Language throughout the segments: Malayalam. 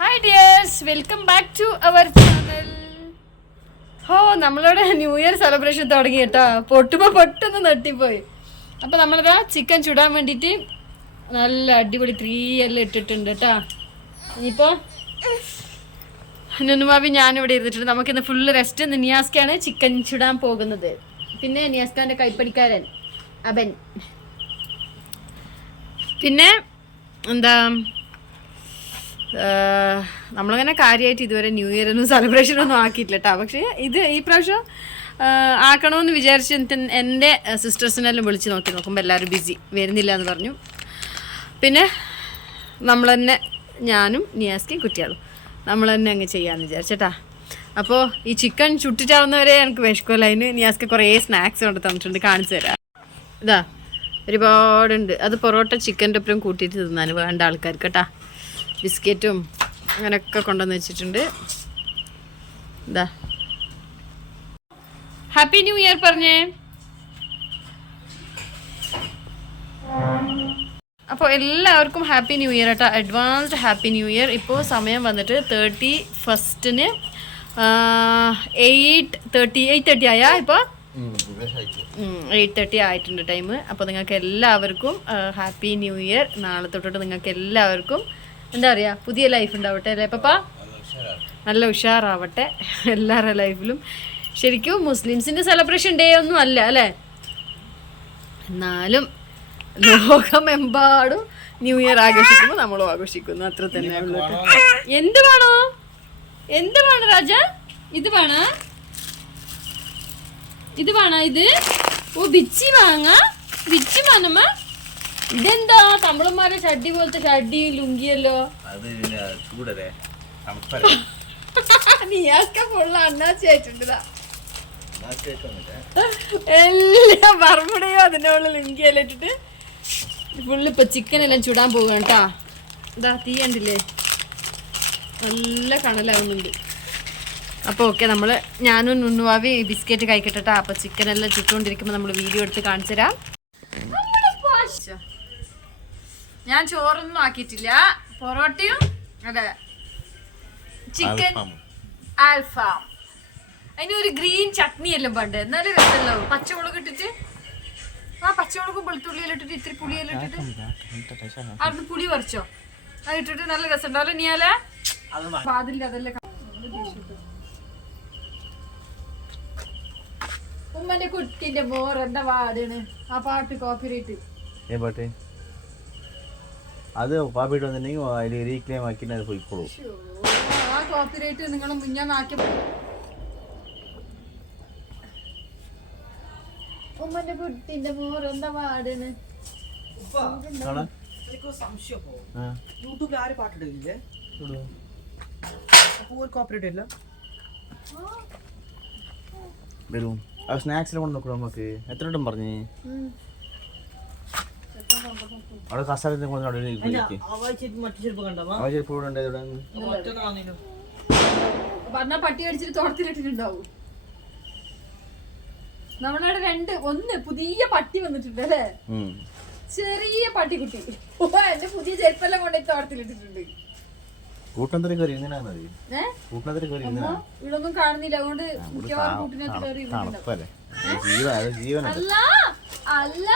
Hi dears, welcome back to our channel. നമ്മളുടെ ന്യൂ ഇയർ സെലിബ്രേഷൻ തുടങ്ങി കേട്ടോ. പൊട്ടുന്ന് നെട്ടിപ്പോയി. അപ്പോൾ നമ്മളിതാ ചിക്കൻ ചുടാൻ വേണ്ടിയിട്ട് നല്ല അടിപൊളി 3 എല്ലാം ഇട്ടിട്ടുണ്ട് കേട്ടോ. ഇനിയിപ്പോൾ നുനുമാവി ഞാനിവിടെ ഇരുന്നിട്ടുണ്ട്. നമുക്കിന്ന് ഫുള്ള് റെസ്റ്റ്. ഇന്ന് നിയാസ്കാണ് ചിക്കൻ ചുടാൻ പോകുന്നത്. പിന്നെ നിയാസ്കാൻ്റെ കൈപ്പടിക്കാരൻ അവൻ. പിന്നെ എന്താ, നമ്മളങ്ങനെ കാര്യമായിട്ട് ഇതുവരെ ന്യൂ ഇയറൊന്നും സെലിബ്രേഷനൊന്നും ആക്കിയിട്ടില്ല കേട്ടോ. പക്ഷേ ഈ പ്രാവശ്യം ആക്കണമെന്ന് വിചാരിച്ച് എൻ്റെ സിസ്റ്റേഴ്സിനെല്ലാം വിളിച്ച് നോക്കുമ്പോൾ എല്ലാവരും ബിസി, വരുന്നില്ല എന്ന് പറഞ്ഞു. പിന്നെ നമ്മൾ തന്നെ, ഞാനും നിയാസ്കയും കുട്ടികളും നമ്മൾ തന്നെ അങ്ങ് ചെയ്യാമെന്ന് വിചാരിച്ചേട്ടാ. അപ്പോൾ ഈ ചിക്കൻ ചുട്ടിട്ടാവുന്നവരെ എനിക്ക് വിശക്കുമല്ല. അതിന് നിയാസ്ക കുറേ സ്നാക്സ് കൊണ്ട് തന്നിട്ടുണ്ട്, കാണിച്ചു തരാം. ഇതാ ഒരുപാടുണ്ട്. അത് പൊറോട്ട ചിക്കൻ്റെ ഒപ്പം കൂട്ടിയിട്ട് തിന്നാൻ വേണ്ട ആൾക്കാർക്ക് കേട്ടാ. ബിസ്ക്കറ്റും അങ്ങനെയൊക്കെ കൊണ്ടുവന്ന് വെച്ചിട്ടുണ്ട്. ഇതാ ഹാപ്പി ന്യൂ ഇയർ പറഞ്ഞേ. അപ്പോൾ എല്ലാവർക്കും ഹാപ്പി ന്യൂ ഇയർ കേട്ടോ. Advanced happy new year. ഇപ്പോൾ സമയം വന്നിട്ട് 31 8:30 ആയാ. ഇപ്പോൾ 8:30 ആയിട്ടുണ്ട് ടൈം. അപ്പോൾ നിങ്ങൾക്ക് എല്ലാവർക്കും ഹാപ്പി ന്യൂ ഇയർ. നാളെ തൊട്ടിട്ട് നിങ്ങൾക്ക് എല്ലാവർക്കും എന്താ പറയുക, പുതിയ ലൈഫ് ഉണ്ടാവട്ടെ അല്ലേ പപ്പാ? നല്ല ഉഷാറാവട്ടെ എല്ലാവരുടെ ലൈഫിലും. ശരിക്കും മുസ്ലിംസിൻ്റെ സെലിബ്രേഷൻ ഡേ ഒന്നും അല്ല അല്ലേ, എന്നാലും ലോകമെമ്പാടും ന്യൂ ഇയർ ആഘോഷിക്കുമ്പോൾ നമ്മളും ആഘോഷിക്കുന്നു, അത്ര തന്നെ ഉള്ളൂ. എന്ത് വേണോ രാജ? ഇത് വേണോ? ഇത് ഓ ബിച്ചി വാങ്ങമ്മ. ഇതെന്താ തമിഴന്മാരെ ഷഡ്ഡി പോലത്തെ ഷഡ്ഡിയും ലുങ്കിയല്ലോ. നീയൊക്കെ ഫുള്ള് അണ്ണാച്ചി ആയിട്ടുണ്ടാ. എല്ലാം ബർമുടയോ അതിൻ്റെ ഉള്ള ലുങ്കിയെല്ലാം ഇട്ടിട്ട് ഫുള്ള് ഇപ്പൊ ചിക്കൻ എല്ലാം ചുടാൻ പോകുക കേട്ടാ. ഇതാ തീ കണ്ടില്ലേ, നല്ല കണലാവുന്നുണ്ട്. അപ്പോൾ ഓക്കെ, ഞാനും നുന്നുവാവി ബിസ്ക്കറ്റ് കഴിക്കട്ടെ. അപ്പോൾ ചിക്കൻ എല്ലാം ചുട്ടുകൊണ്ടിരിക്കുമ്പോൾ നമ്മൾ വീഡിയോ എടുത്ത് കാണിച്ചു തരാം. ഞാൻ ചോറൊന്നും ആക്കിയിട്ടില്ല. പൊറോട്ടയും അതെ ചിക്കൻ ആൽഫാം. അതിന് ഒരു ഗ്രീൻ ചട്നി എല്ലാം പണ്ട്, എന്നാലും രസമല്ലോ. പച്ചമുളക് ഇട്ടിട്ട്, പച്ചമുളകും വെളുത്തുള്ളിയെല്ലാം ഇട്ടിട്ട് ഇത്തിരി പുളിയെല്ലാം ഇട്ടിട്ട് അവിടുന്ന് പുളി പറിച്ചോ, അത് ഇട്ടിട്ട് നല്ല രസം ഉണ്ടാവല്ലോ. നീയാലേ പാതില്ല അതെല്ലാം. ഉമ്മന്റെ കുട്ടിന്റെ മോറെന്താ പാടാണ് ആ പാട്ട്? കോപ്പിറൈറ്റ് അത് പാപ്പിട്ട് വന്നിട്ടുണ്ടെങ്കിൽ അതിൽ റീക്ലെയിം ആക്കി അത് പോയിക്കോളൂ. ആ കോപ്പിറൈറ്റ് നിങ്ങൾ മുന്നാക്കിയ ഉമ്മന്റെ കുട്ടിന്റെ മോറെന്താ പാടാണ്? യൂട്യൂബിൽ ആര് പാട്ടിടില്ലേ? കോപ്പറേറ്റ് ഇല്ല. വരും ആ സ്നാക്സിൽ കൊണ്ട് നോക്കണം. നമുക്ക് എത്ര വട്ടം പറഞ്ഞേ അവിടെ കസാലത്തെ പറഞ്ഞാ പട്ടി അടിച്ചിട്ട് തോട്ടത്തിലിട്ടിട്ടുണ്ടാവും. നമ്മളവിടെ ഒന്ന് പുതിയ പട്ടി വന്നിട്ടുണ്ട് അല്ലേ, ചെറിയ പട്ടിക്കുട്ടി. എന്റെ പുതിയ ചെരുപ്പെല്ലാം കൊണ്ടേ തോട്ടത്തിലിട്ടിട്ടുണ്ട്. ഇവിടൊന്നും കാണുന്നില്ല, അതുകൊണ്ട് മിക്കവാറും കൂട്ടിനകത്ത് കയറി. അല്ല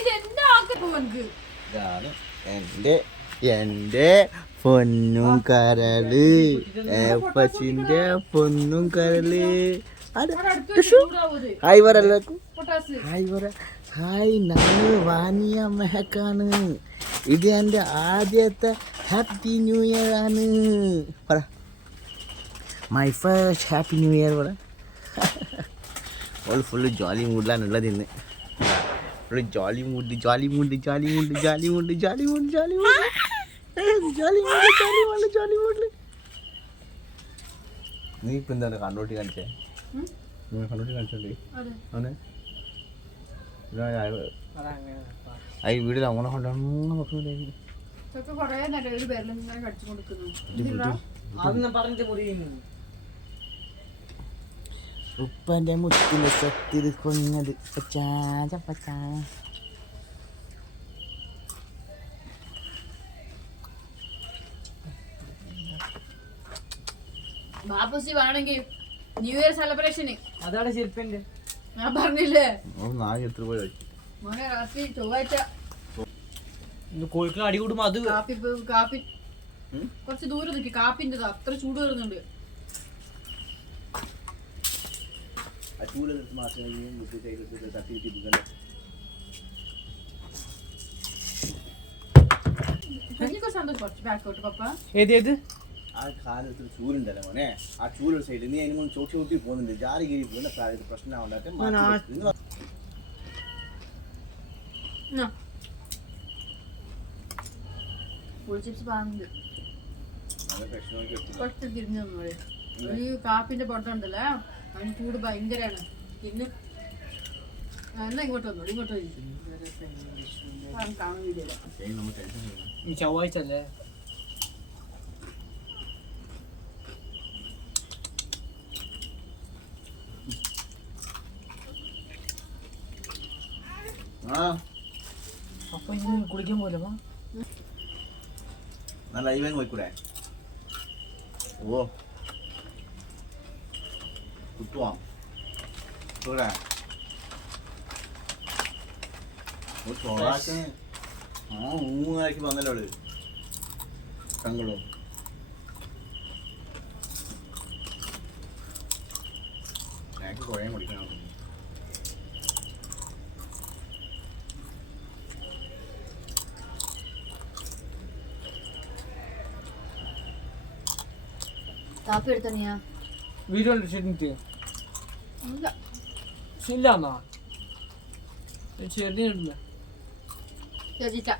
ഇതെന്താ ആക്കുന്നു? എന്റെ പൊന്നും കരള്, പശിന്റെ പൊന്നും കരള്. ഹായ് പറ എല്ലാവർക്കും. ഹായ്, ನಾನು വാനിയ മെഹക്കാണ്. ഇത് എൻ്റെ ആദ്യത്തെ ഹാപ്പി ന്യൂ ഇയർ ആണ്. പറ my first happy new year പറ. ഓൾ ഫുള്ള് ജോലി മൂഡിലാണുള്ളത് ഇന്ന്. ഫുള്ള് ജോലി മൂഡ്. നീ ഇപ്പം എന്താണ് കണ്ണോട്ടി കാണിച്ചേ? കണ്ണോട്ടി കാണിച്ചോണ്ടേ അവനെ ഈ വീട്ടിൽ അങ്ങനെ കൊണ്ടാണ് ഉപ്പന്റെ മുത്തിന്റെ സത്തിൽ കൊഞ്ഞത് പച്ചാ. ബാപ്പുസി വേണമെങ്കിൽ ന്യൂ ഇയർ സെലിബ്രേഷന് അതാണ് ശില്പന്റെ. ഞാൻ പറഞ്ഞില്ലേ നാളെ എത്ര പോയി മോനെ രാത്രി ചൊവ്വാഴ്ച കോഴിക്കൽ അടി കൂടുമ്പോ അത് കാപ്പി കുറച്ച് ദൂരം നിൽക്കി. കാപ്പിന്റെ അത്ര ചൂട് വരുന്നുണ്ട്. സന്തോഷം കുറച്ച് ബാക്കോട്ട് പപ്പ. ഏത് ആ കാലത്തിൽ ചൂലുണ്ടല്ലോ മോനെ, ആ ചൂലൊരു സൈഡിൽ നീ അതിന് മുമ്പ് ചോട്ടി ചോട്ടി പോകുന്നുണ്ട്, ജാരി കീരി പോകുന്ന പ്രശ്നമാവണ്ടായിട്ട് ചിപ്സ് വാങ്ങുന്നുണ്ട്. കുറച്ച് തിരിഞ്ഞു ഒരു കാപ്പിന്റെ പൊട്ടുണ്ടല്ലേ, അതിന് ചൂട് ഭയങ്കരാണ്. ഇന്ന് എന്നാ ഇങ്ങോട്ട് വന്നോ, ഇങ്ങോട്ട് കാണാൻ വീഡിയോ. ചൊവ്വാഴ്ച അല്ലേ? അപ്പൊ ഇന്ന് കുളിക്കാൻ പോലെ നല്ല ലൈവാങ് പോയിക്കൂടെ? ഓ കുത്തുവാം കൂടെ ചോറാക്ക്. ഊങ്ങാക്കി വന്നല്ലോ അവള് സങ്കടവും. എനിക്ക് കുഴയും കുടിക്കണം. കാപ്പി എടുത്തന്നെയാ വീഡിയോ ക്ഷണിട്ട് ഇല്ല ഇല്ലാന്നാ ചെറിയ ചോദിച്ചാ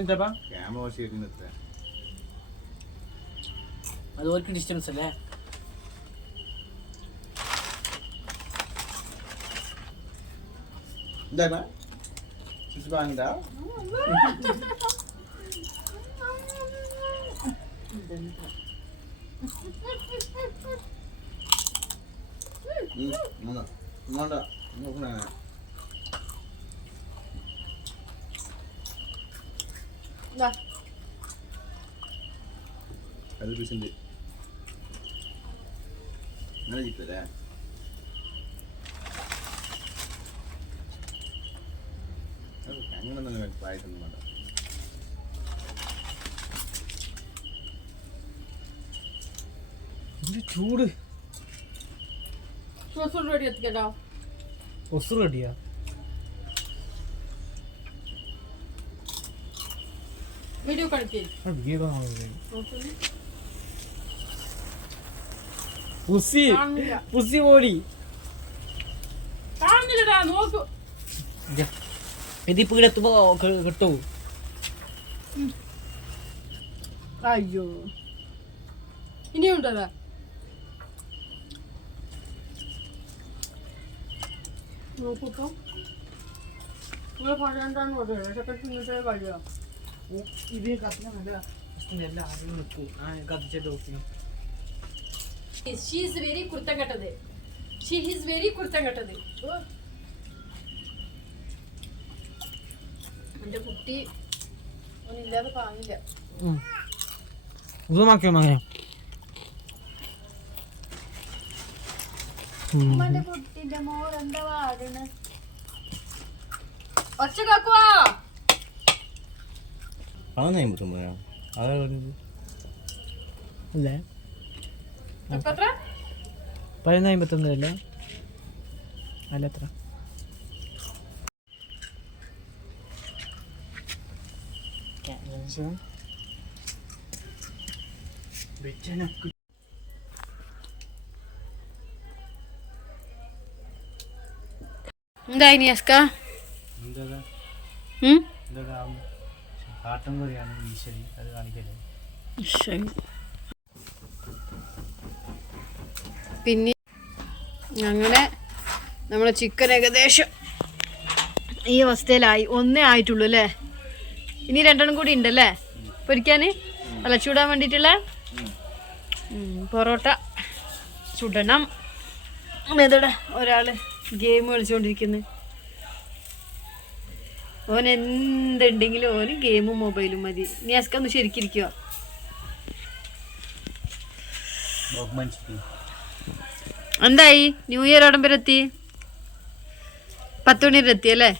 എന്താ ക്യാമറ ശരി നിർത്താൻ അത് ഓർക്ക് ഡിസ്റ്റൻസ് അല്ലേ? എന്താ ചിപ്സ് വാങ്ങിട്ടാ? നോക്കണേ അത് പീസുണ്ട് അങ്ങനെ ചിക്കല്ലേ? അങ്ങനെ തന്നെ പായസം വേണ്ട. ചൂട് റെഡി എത്തിക്കട്ടോ. ഒസ് റെഡിയാ? വീഡിയോ കളിക്കേ പുസി പുസി പോടി കാണുന്നില്ലടാ, നോക്കൂ. ഇതിപ്പോ ഇവിടെ എത്തുമ്പോ കിട്ടൂ. അയ്യോ ഇനിയുണ്ടതാ. നോക്കൂപ്പം നിങ്ങൾ പറയാണ്ടാണ് പറഞ്ഞത്. സെക്കൻഡ് ഇങ്ങോട്ടേ കഴിയാം. ഇത് കത്തില്ല എല്ലാ ആരും നിൽക്കും. കത്തിച്ചിട്ട് നോക്കി. She is very കുർത്തം കെട്ടത്. She is very കുർത്തം കെട്ടത്. എന്റെ കുട്ടി ഒന്നില്ലാതെ പാങ്ങില്ല. ഉദമാക്കിയോ മകനെ? ഉമ്മാന്റെ കുട്ടിന്റെ മോൾ എന്താ വാടണ്? ഒച്ച കാക്കുവാ. അതൊന്നും അമ്പത്തൊമ്പതാ? അതാ പറഞ്ഞത് അല്ലേ? എത്ര 11:59 അല്ലേ? അല്ല എത്ര? എന്തായി നിയസ്ക? കാട്ടം കറിയാണ് ഈശ്വരി, അത് കാണിക്കല്ലേ? പിന്നെ അങ്ങനെ നമ്മളെ ചിക്കൻ ഏകദേശം ഈ അവസ്ഥയിലായി. ഒന്നേ ആയിട്ടുള്ളൂ അല്ലേ? ഇനി രണ്ടെണ്ണം കൂടി ഉണ്ടല്ലേ പൊരിക്കാൻ, അല്ല ചൂടാൻ വേണ്ടിയിട്ടുള്ള. പൊറോട്ട ചുടണം. എന്തോടെ ഒരാള് ഗെയിം കളിച്ചുകൊണ്ടിരിക്കുന്നു. ഓൻ എന്തുണ്ടെങ്കിലും ഓന് ഗെയിമും മൊബൈലും മതി. നീ അസ്ക ഒന്ന് ശരിക്കിരിക്കുക. എന്തായി ന്യൂ ഇയർ എവിടം വരെ എത്തി? 10 മണി വരെ എത്തി അല്ലേ?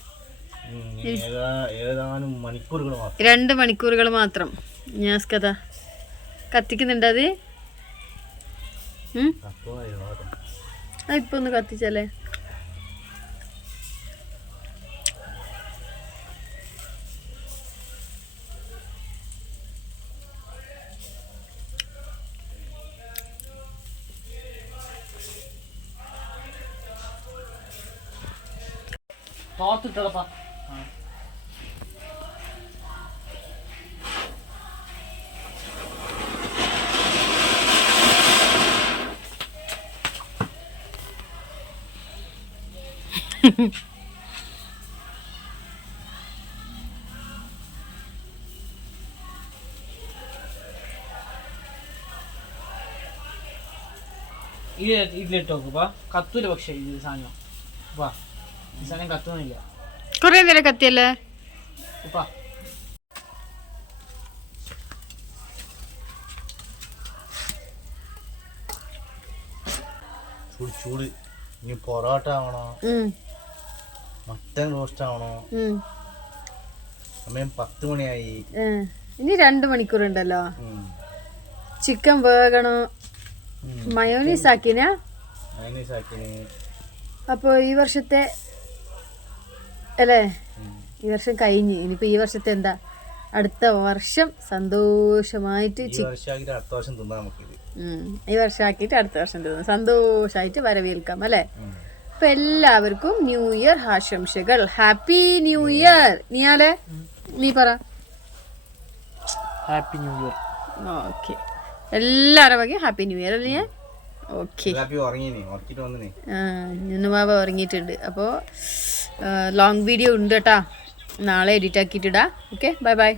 ഏതാനും മണിക്കൂറുകൾ മാത്രം. 2 മണിക്കൂറുകൾ മാത്രം. ഞാൻ കഥ കത്തിക്കുന്നുണ്ട് അത്. ഇപ്പൊ ഒന്ന് കത്തിച്ചല്ലേ. തോത്തിട്ടോളപ്പാ. ഇതിലിട്ട് നോക്കുപ്പാ. കത്തൂല പക്ഷേ ഇത് സാധനം. വാ, ഈ സാധനം കത്തുന്നില്ല. കൊറേ നേരം കത്തിയല്ലേ? ഉപ്പാ ചൂട് ചൂട്. ഇനി പൊറോട്ട ആവണോ, മട്ടൻ റോസ്റ്റ് ആവണോ? സമയം 10 മണിയായി. ഇനി 2 മണിക്കൂർ ഉണ്ടല്ലോ. ചിക്കൻ വേകണോ? മയോനീസ് ആക്കിന. അപ്പൊ ഈ വർഷത്തെ അല്ലേ, ഈ വർഷം കഴിഞ്ഞ് ഇനിയിപ്പോ ഈ വർഷത്തെ എന്താ, അടുത്ത വർഷം സന്തോഷമായിട്ട് ഈ വർഷമാക്കിയിട്ട് അടുത്ത വർഷം തിന്നാൻ സന്തോഷമായിട്ട് വരവേൽക്കാം അല്ലേ. അപ്പൊ എല്ലാവർക്കും ന്യൂ ഇയർ ആശംസകൾ. Happy new year. നീയാലേ നീ പറ. Happy new year. ഓക്കെ, എല്ലാവരുടെ വകയും ഹാപ്പി ന്യൂ ഇയർ അല്ലേ. ഓക്കെ, ഞുന്നുമാവ ഉറങ്ങിയിട്ടുണ്ട്. അപ്പോൾ ലോങ് വീഡിയോ ഉണ്ട് കേട്ടാ, നാളെ എഡിറ്റ് ആക്കിയിട്ടിടാം. Okay, bye bye.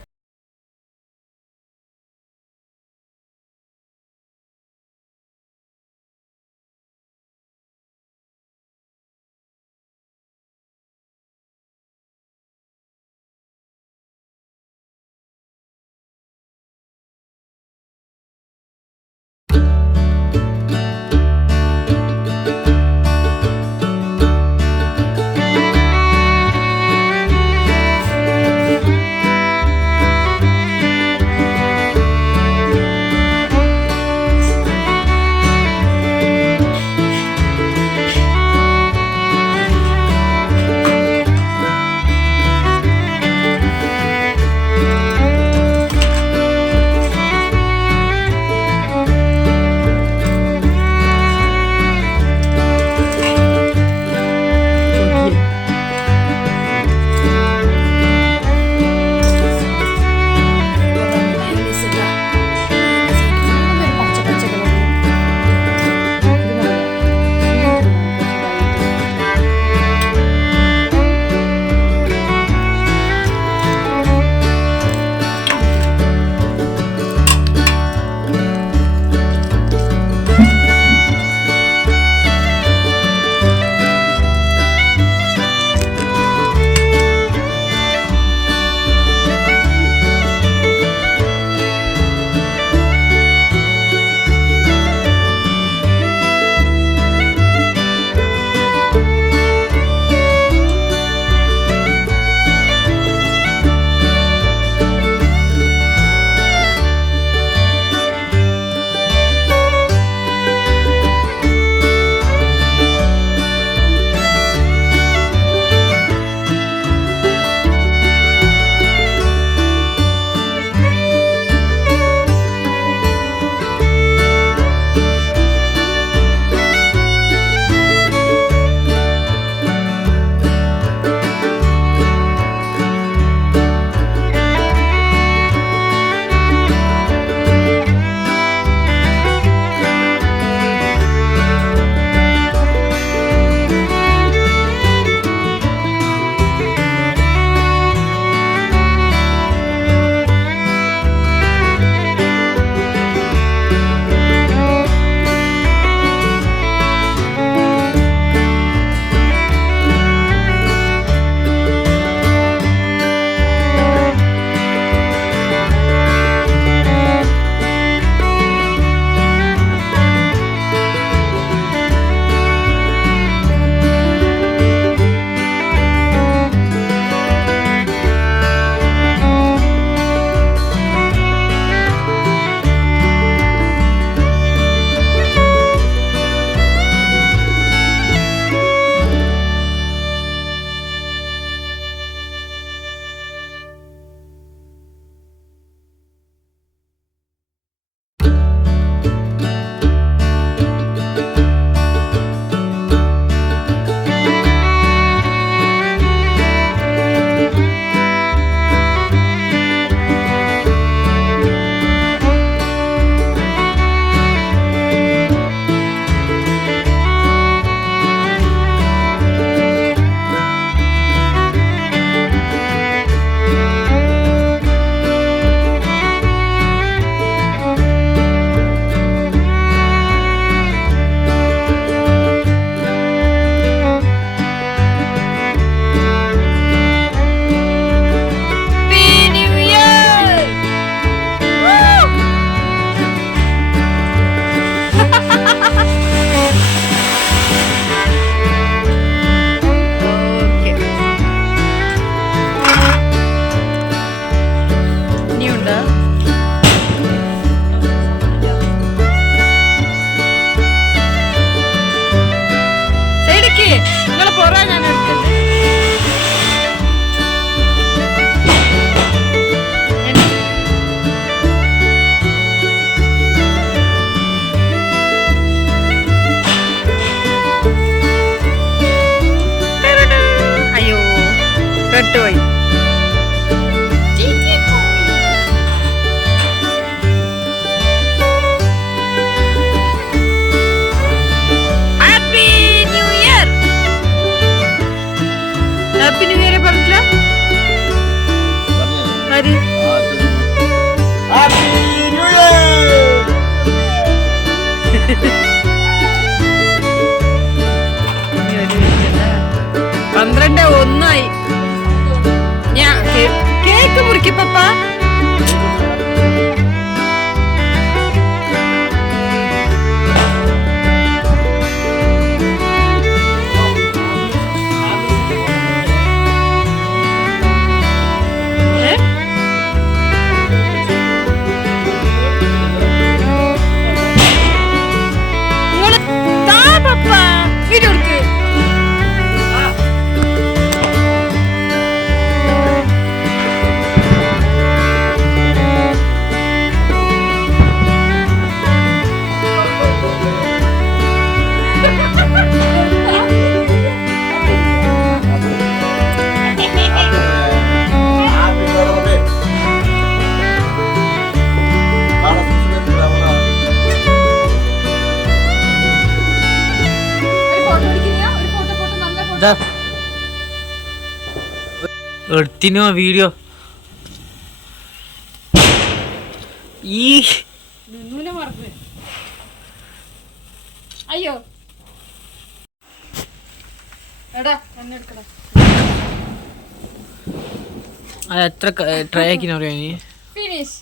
മുറിക്ക് പപ്പ. വീഡിയോ എടുക്ക്. എടുത്തിനോ വീഡിയോ ഈ മറന്ന്. അയ്യോ എടാ എന്നെ എടുക്കടാ. അത് എത്ര ട്രൈ ആക്കിനോ അറിയാ? ഫിനിഷ്.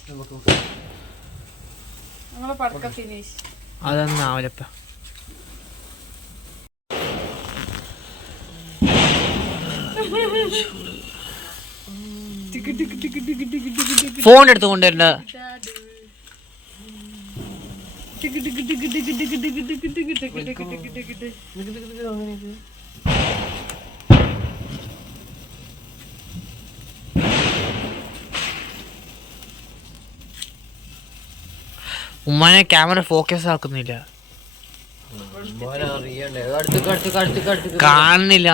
നമ്മളെ പടക്ക ഫിനിഷ്. അതൊന്നും ആവില്ലപ്പ. ഫോൺ എടുത്ത് കൊണ്ടുവരണ്ട. ഉമ്മാനെ ക്യാമറ ഫോക്കസ് ആക്കുന്നില്ല, കാണുന്നില്ല.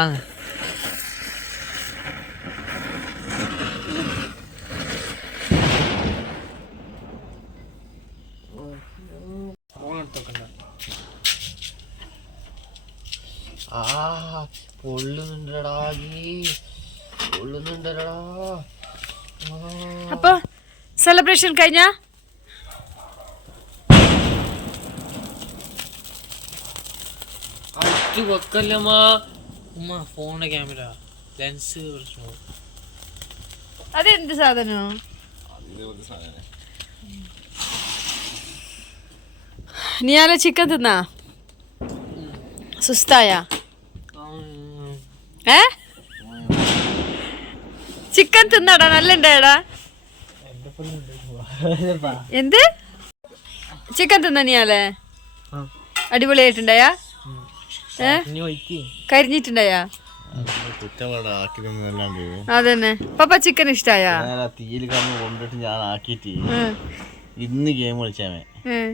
അപ്പൊ സെലിബ്രേഷൻ കഴിഞ്ഞ വെക്കല്ലമ്മാ. ഉമ്മ ഫോണിന്റെ ക്യാമറ ലെൻസ് പ്രശ്നം. അതെന്ത് സാധനോ? നീയാലെ ചിക്കൻ തിന്നാ സുസ്തായ? ചിക്കൻ തിന്നാടാ, നല്ല ഉണ്ടായടാ. എന്ത് ചിക്കൻ തിന്ന നീയാലെ? അടിപൊളിയായിട്ടുണ്ടായാ? കരിഞ്ഞിട്ടുണ്ടായാ? അതന്നെ. പപ്പ ചിക്കൻ ഇഷ്ടായ? ഞാൻ ആക്കിട്ട് ഇന്ന് ഗെയിം കളിച്ചാമേ,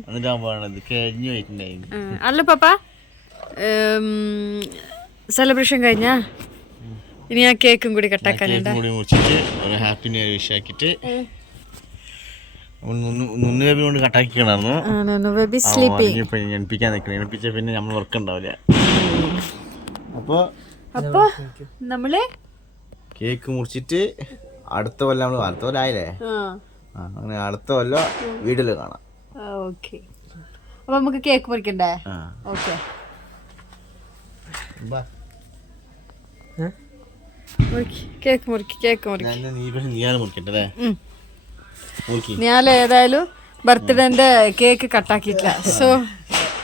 എന്നിട്ട് കഴിഞ്ഞു പോയിട്ടുണ്ടായിരുന്നു. അല്ല പപ്പ, സെലിബ്രേഷൻ കഴിഞ്ഞാ ഇനി ആ കേക്കും കൂടി കട്ടാക്കാനുണ്ട്. ഹാപ്പി ന്യൂ ഇയർ വിഷ് ആക്കിട്ട് കൊണ്ട് കട്ടാക്കിക്കണായിരുന്നു. എണിപ്പിക്കാൻ നിൽക്കണം, എണിപ്പിച്ച പിന്നെ നമ്മൾ വർക്ക് ഉണ്ടാവില്ല. അപ്പൊ നമ്മള് കേക്ക് മുറിച്ചിട്ട് അടുത്ത കൊല്ലം നമ്മള്, അടുത്ത കൊല്ലം ആയില്ലേ, അങ്ങനെ അടുത്ത കൊല്ലം വീട്ടില് കാണാം. ഓക്കെ, അപ്പൊ നമുക്ക് കേക്ക് മുറിക്കണ്ടേ? ഓക്കെ, കേക്ക് മുറിക്ക്, കേക്ക് മുറിക്ക്. ഞാൻ ഏതായാലും ബർത്ത്ഡേന്റെ കേക്ക് കട്ടാക്കിയിട്ടില്ല. സോ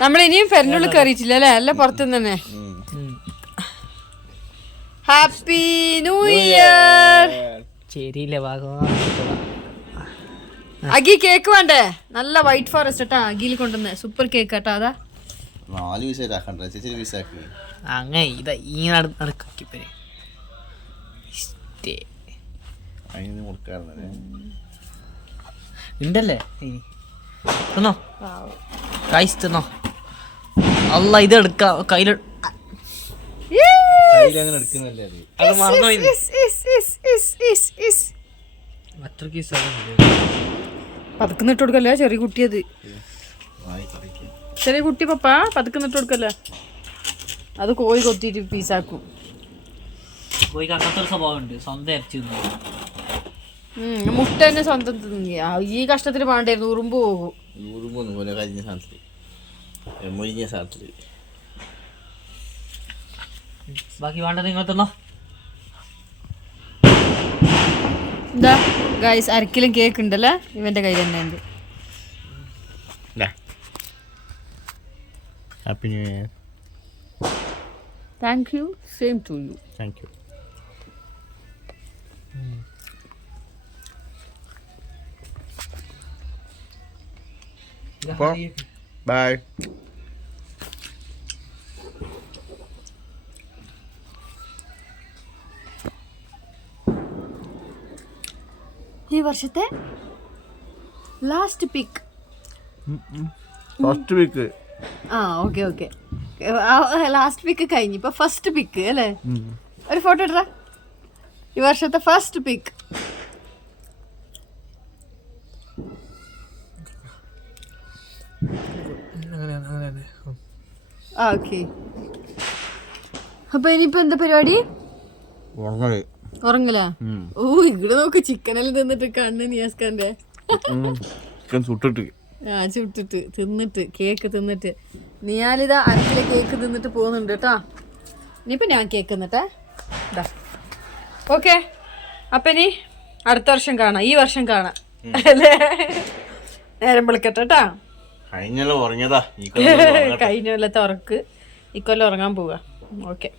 നമ്മൾ ഇനിയും പെരനുള്ളിൽ കയറിയിട്ടില്ല അല്ലേ? അല്ല പുറത്തുനിന്ന് തന്നെ. Happy new year. ശരിയില്ലേ അഗി കേക്ക് വേണ്ടേ? നല്ല വൈറ്റ് ഫോറസ്റ്റ് കേട്ടാ അഗിയിൽ കൊണ്ടുവന്ന് സൂപ്പർ കേക്ക് കേട്ടാ. അതാ 4 പീസാക്കി അങ്ങനെ ഇതാ ഈ നടക്കി ഉണ്ടല്ലേ തിന്നോ, കൈസ് തിന്നോ. അല്ല ഇത് എടുക്കാം കയ്യിൽ, അത് മറന്നുപോയി. പതുക്കുന്നിട്ട് കൊടുക്കല്ലേ ചെറിയ കുട്ടിയത്, ചെറിയ കുട്ടി പപ്പ പതുക്കുന്നിട്ട് കൊടുക്കല്ലേ. അത് കോഴി കൊത്തിയിട്ട് പീസാക്കും. കോഴിക്ക് അങ്ങനത്തെ ഒരു സ്വഭാവമുണ്ട്, സ്വന്തം ഇറച്ചി മുട്ട തന്നെ സ്വന്തം തിന്നിയ. ഈ കഷ്ടത്തിന് വേണ്ടായിരുന്നു, ഉറുമ്പ് പോകും. ബാക്കി വേണ്ട നിങ്ങൾ തിന്നോ. എന്താ ഗൈസ് 1 കിലോ കേക്ക് ഉണ്ടല്ലേ ഇവന്റെ കയ്യിൽ തന്നെ ഉണ്ട്. Happy new year. Thank you. Same to you. Thank you. Bye. ഈ വർഷത്തെ ലാസ്റ്റ് പിക്ക്. First week. ആ ഓക്കെ ഓക്കെ. ലാസ്റ്റ് പിക്ക് കഴിഞ്ഞു, ഇപ്പൊ ഫസ്റ്റ് പിക്ക് അല്ലേ? ഒരു ഫോട്ടോ ഇടറാ. ഈ വർഷത്തെ ഫസ്റ്റ് പിക്ക്. ഓക്കെ. അപ്പൊ ഇനിയിപ്പോ എന്താ പരിപാടി? ഉറങ്ങല? ഓ ഇവിടെ നോക്ക്, ചിക്കനെല്ലാം തിന്നിട്ട് കണ്ണ് നിയാസ്കാന്റെ. ആ ചുട്ടിട്ട് തിന്നിട്ട് കേക്ക് തിന്നിട്ട് നിയാലിതാ 1 കിലോ കേക്ക് തിന്നിട്ട് പോകുന്നുണ്ട് കേട്ടാ. ഇനിയിപ്പോ ഞാൻ കേക്ക് തിന്നിട്ടേ. ഓക്കെ, അപ്പൊ ഇനി അടുത്ത വർഷം കാണാം, ഈ വർഷം കാണാം അല്ലേ? നേരം വിളിക്കട്ടെ കേട്ടാ. കഴിഞ്ഞ കൊല്ലത്തെ ഉറക്ക് ഇക്കൊല്ലം ഉറങ്ങാൻ പോവാ. ഓക്കെ.